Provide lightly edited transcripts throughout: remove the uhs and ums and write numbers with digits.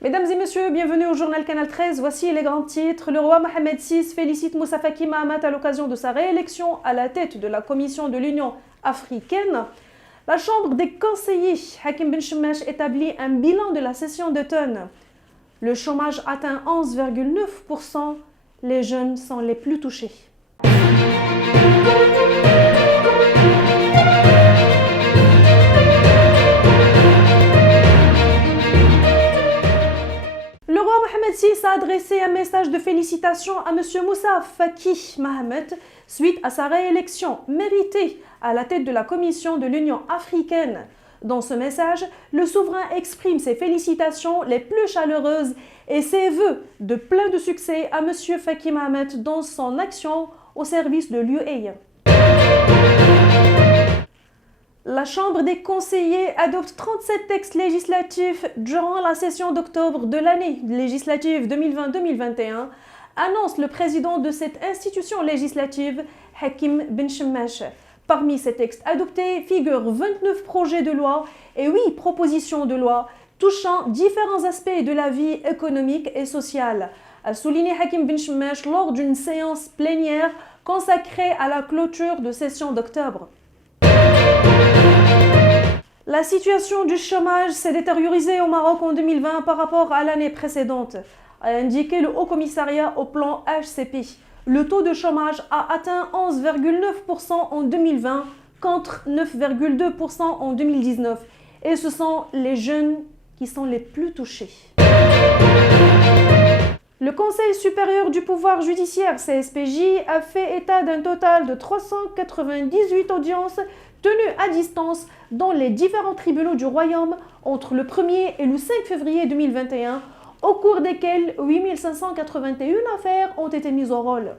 Mesdames et messieurs, bienvenue au journal Canal 13. Voici les grands titres. Le roi Mohamed VI félicite Moussa Faki Mahamat à l'occasion de sa réélection à la tête de la Commission de l'Union africaine. La Chambre des conseillers, Hakim Ben Chemmache, établit un bilan de la session d'automne. Le chômage atteint 11,9%. Les jeunes sont les plus touchés. Le roi Mohamed VI a adressé un message de félicitations à M. Moussa Faki Mahamat suite à sa réélection méritée à la tête de la Commission de l'Union africaine. Dans ce message, le souverain exprime ses félicitations les plus chaleureuses et ses vœux de plein de succès à M. Faki Mahamat dans son action au service de l'UE. La Chambre des conseillers adopte 37 textes législatifs durant la session d'octobre de l'année législative 2020-2021, annonce le président de cette institution législative, Hakim Ben Chemmache. Parmi ces textes adoptés figurent 29 projets de loi et 8 propositions de loi touchant différents aspects de la vie économique et sociale, a souligné Hakim Ben Chemmache lors d'une séance plénière consacrée à la clôture de session d'octobre. La situation du chômage s'est détériorisée au Maroc en 2020 par rapport à l'année précédente, a indiqué le Haut Commissariat au plan HCP. Le taux de chômage a atteint 11,9% en 2020 contre 9,2% en 2019. Et ce sont les jeunes qui sont les plus touchés. Le Conseil supérieur du pouvoir judiciaire, CSPJ, a fait état d'un total de 398 audiences tenues à distance dans les différents tribunaux du Royaume entre le 1er et le 5 février 2021, au cours desquelles 8581 affaires ont été mises au rôle.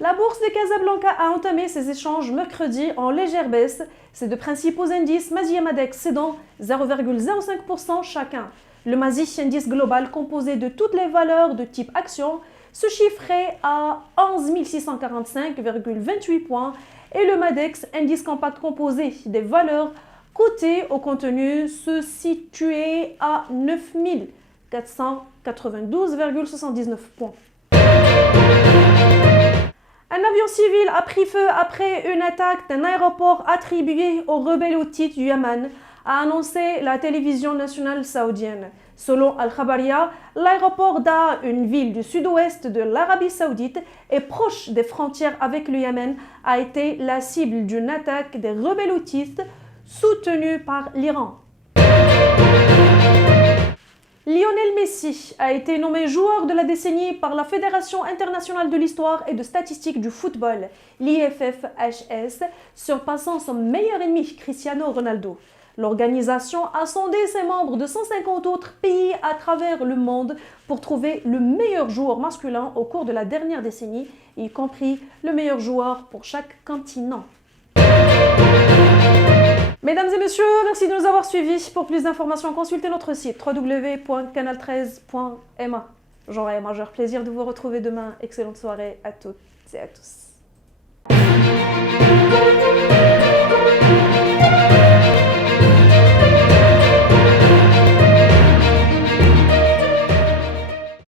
La bourse de Casablanca a entamé ses échanges mercredi en légère baisse, ses deux principaux indices Mazi et Madex cédant 0,05% chacun. Le Mazi, indice global composé de toutes les valeurs de type action, se chiffrait à 11 645,28 points et le Madex, indice compact composé des valeurs cotées au contenu, se situait à 9 492,79 points. Un avion civil a pris feu après une attaque d'un aéroport attribué aux rebelles houthis du Yémen, a annoncé la télévision nationale saoudienne. Selon Al-Khabaria, l'aéroport d'Aa, une ville du sud-ouest de l'Arabie saoudite et proche des frontières avec le Yémen, a été la cible d'une attaque des rebelles houthis soutenue par l'Iran. Lionel Messi a été nommé joueur de la décennie par la Fédération internationale de l'histoire et de statistique du football, l'IFFHS, surpassant son meilleur ennemi, Cristiano Ronaldo. L'organisation a sondé ses membres de 150 autres pays à travers le monde pour trouver le meilleur joueur masculin au cours de la dernière décennie, y compris le meilleur joueur pour chaque continent. Mesdames et messieurs, merci de nous avoir suivis. Pour plus d'informations, consultez notre site www.canal13.ma. J'aurai un majeur plaisir de vous retrouver demain. Excellente soirée à toutes et à tous.